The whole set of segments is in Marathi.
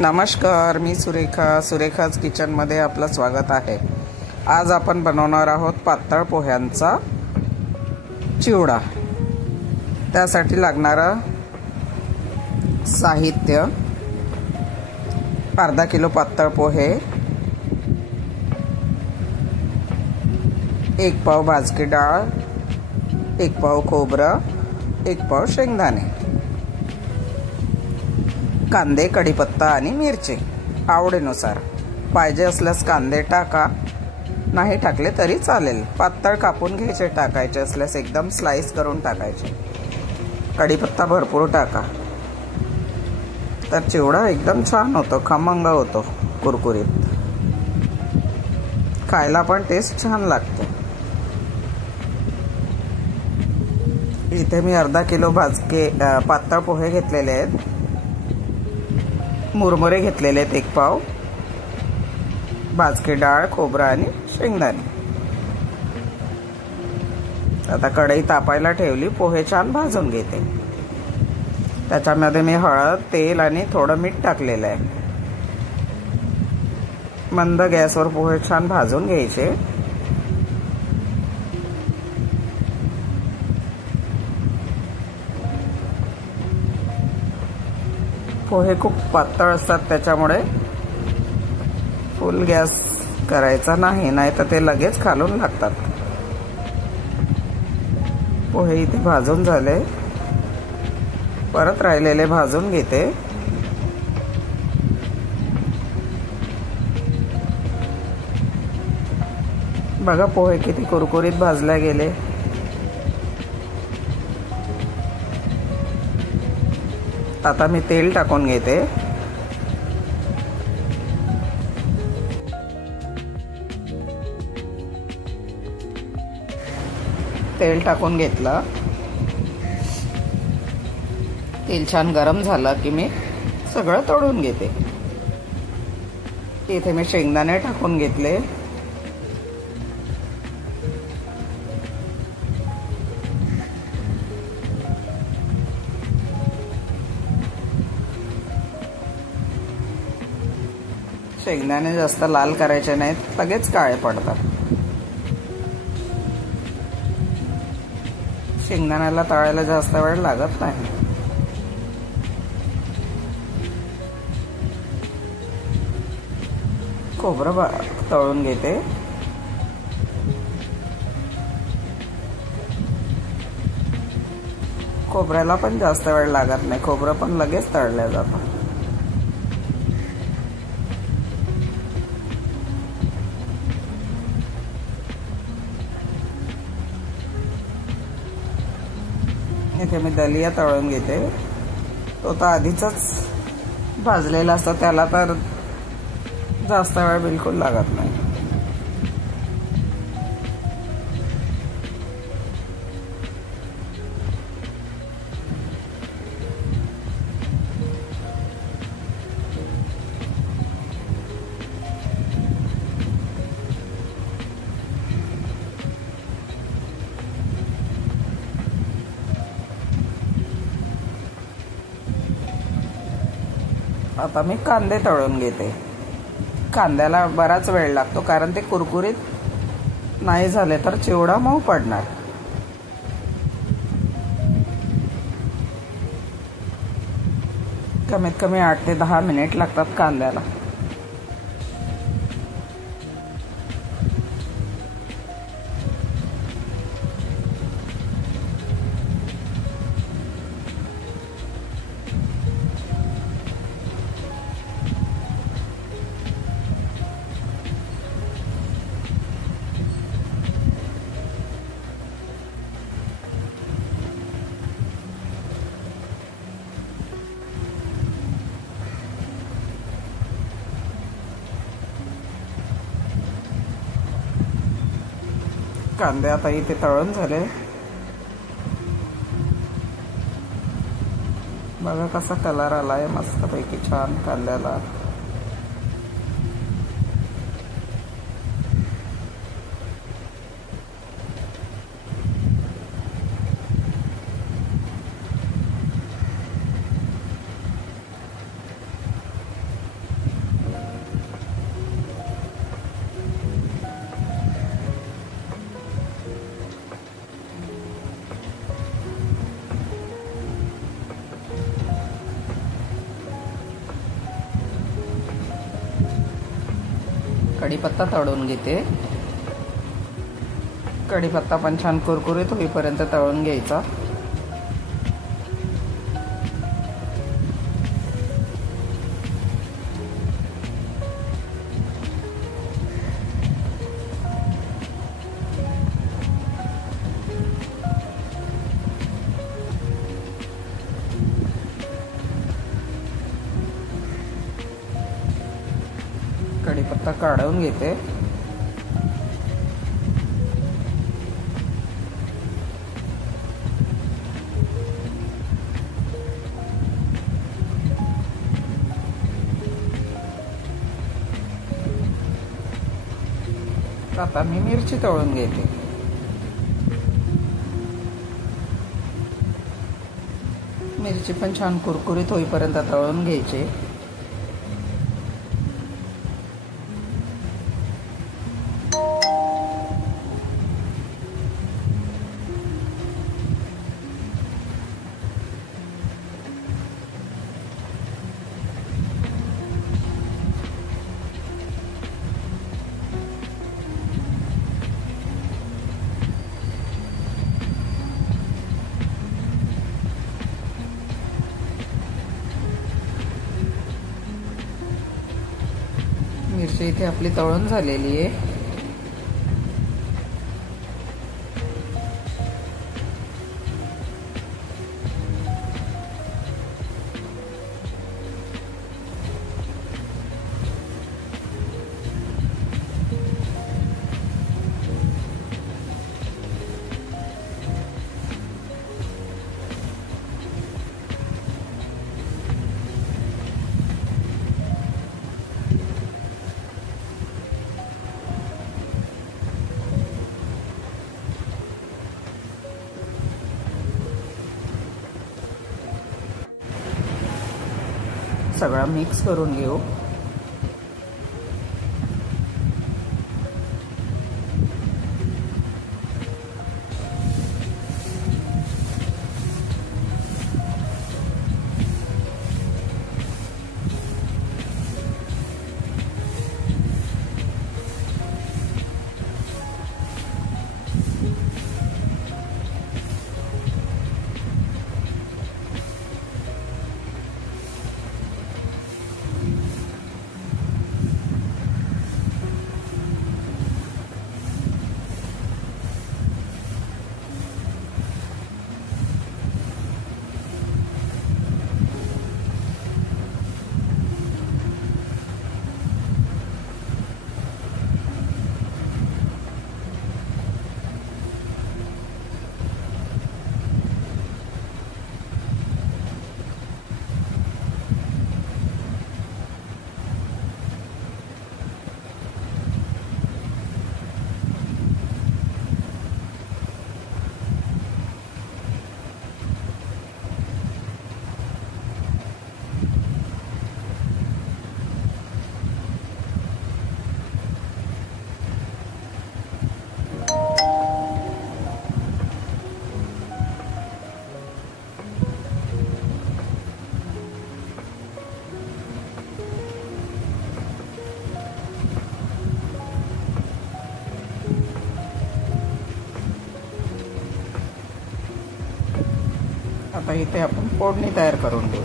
नमस्कार, मी सुरेखाज किचनमध्ये आपलं स्वागत आहे। आज आपण बनवणार आहोत पातळ पोह्यांचा चिवडा। त्यासाठी लागणारं साहित्य: अर्धा किलो पातळ पोहे, 1 पाव भाजकी डाळ, 1 पाव खोबरं, 1 पाव शेंगदाणे, कांदे, कढीपत्ता आणि मिरची आवडीनुसार। पाहिजे असल्यास कांदे टाका, नाही टाकले तरी चालेल। पातळ कापून घ्यायचे, टाकायचे असल्यास एकदम स्लाइस करून टाकायचे। कढीपत्ता भरपूर टाका, तर चिवडा एकदम छान होतो, खमंग होतो, कुरकुरीत, खायला पण टेस्ट छान लागते। इथे मी अर्धा किलो पातळ पोहे घेतलेले आहेत, मुरमुरे घेतलेले आहेत 1 पाव, भाजकी डाळ, खोबरं आणि शेंगदाणे। आता कढई तापायला ठेवली, पोहे छान भाजून घेते। त्याच्यामध्ये मी हळद, तेल आणि थोडं मीठ टाकलेलं आहे। मंद गॅसवर पोहे छान भाजून घ्यायचे। पोहे खूप पातळ असतात, त्याच्यामुळे फुल गॅस करायचा नाही, नाहीतर ते लगेच खालून लागतात। पोहे इथे भाजून झाले, परत राहिलेले भाजून घेते। बघा पोहे किती कुरकुरीत भाजले गेले। आता मी तेल टाकून घेते। तेल टाकून घेतलं, तेल छान गरम झालं की मी सगळं तळून घेते। इथे मी शेंगदाणे टाकून घेतले, शेंगदाणे जास्त लाल करायचे नाहीत, लगेच काळे पडतात। शेंगदाण्याला तळायला जास्त वेळ लागत नाही। खोबरं तळून घेते। खोबऱ्याला पण जास्त वेळ लागत नाही, खोबरं पण लगेच तळलं जातं। इथे मी दलिया तळून घेते, तो तर आधीच भाजलेला असतो, त्याला तर जास्त वेळ बिलकुल लागत नाही। आता मी कांदे तळून घेते। कांद्याला बराच वेळ लागतो, कारण ते कुरकुरीत नाही झाले तर चिवडा मऊ पडणार। कमीत कमी 8 ते 10 मिनिट लागतात कांद्याला। कांदे आता इथे तळून झाले, बघा कसा कलर आलाय मस्तपैकी छान कांद्याला। कढीपत्ता तळून घेते. कढीपत्ता पण छान कुरकुरीत होईपर्यंत तळून घ्यायचा. कढीपत्ता काढून घेते. आता मी मिरची तळून घेते. मिरची पण छान कुरकुरीत होईपर्यंत तळून घ्यायचे. मिरची इथे आपली तळून झालेली आहे. सगळा मिक्स करून घेऊ. आता इथे आपण फोडणी तयार करून घेऊ.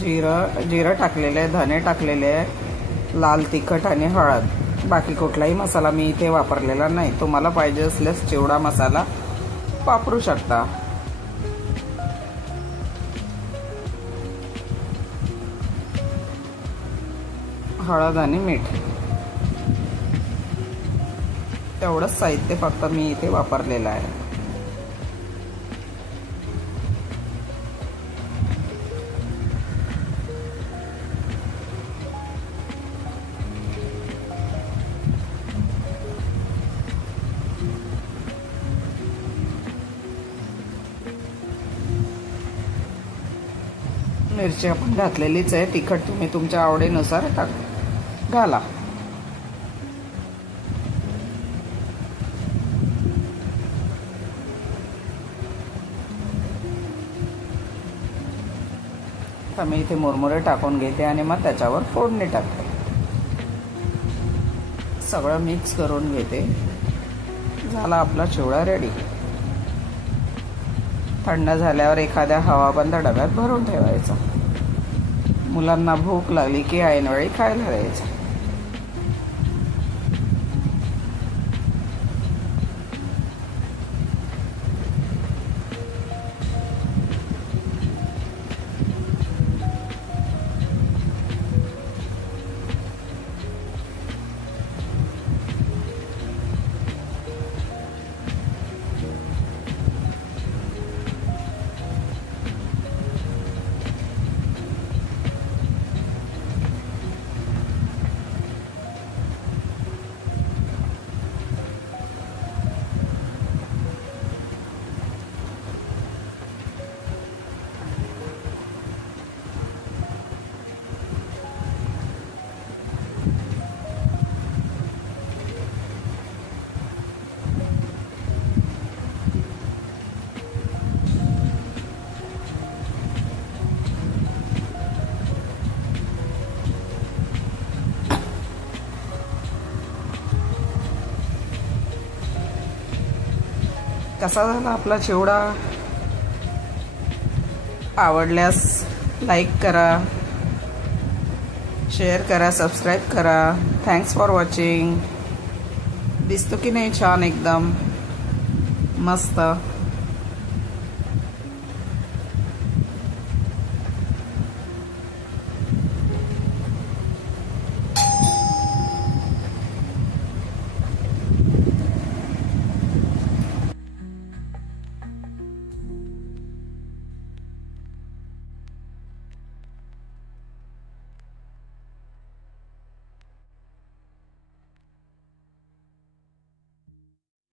जिरं टाकलेलं आहे, धने टाकलेले आहे, लाल तिखट आणि हळद. बाकी कुठलाही मसाला मी इथे वापरलेला नाही. तुम्हाला पाहिजे असल्यास चिवडा मसाला वापरू शकता. हळद आणि मीठ तेवढंच साहित्य फक्त मी इथे वापरलेलं आहे. मिरची आपण घातलेलीच आहे. तिखट तुम्ही तुमच्या आवडीनुसार घाला. आता मी इथे मुरमुरे टाकून घेते आणि मग त्याच्यावर फोडणी टाकते. सगळं मिक्स करून घेते. झाला आपला चिवडा रेडी. थंड झाल्यावर एखाद्या हवाबंद डब्यात भरून ठेवायचा. मुलांना भूक लागली की ऐनवेळी खायला द्यायचं. कसा झाला आपला चिवडा? आवडल्यास लाईक करा, शेअर करा, सबस्क्राईब करा. Thanks for watching. दिसतो की नाही छान एकदम मस्त.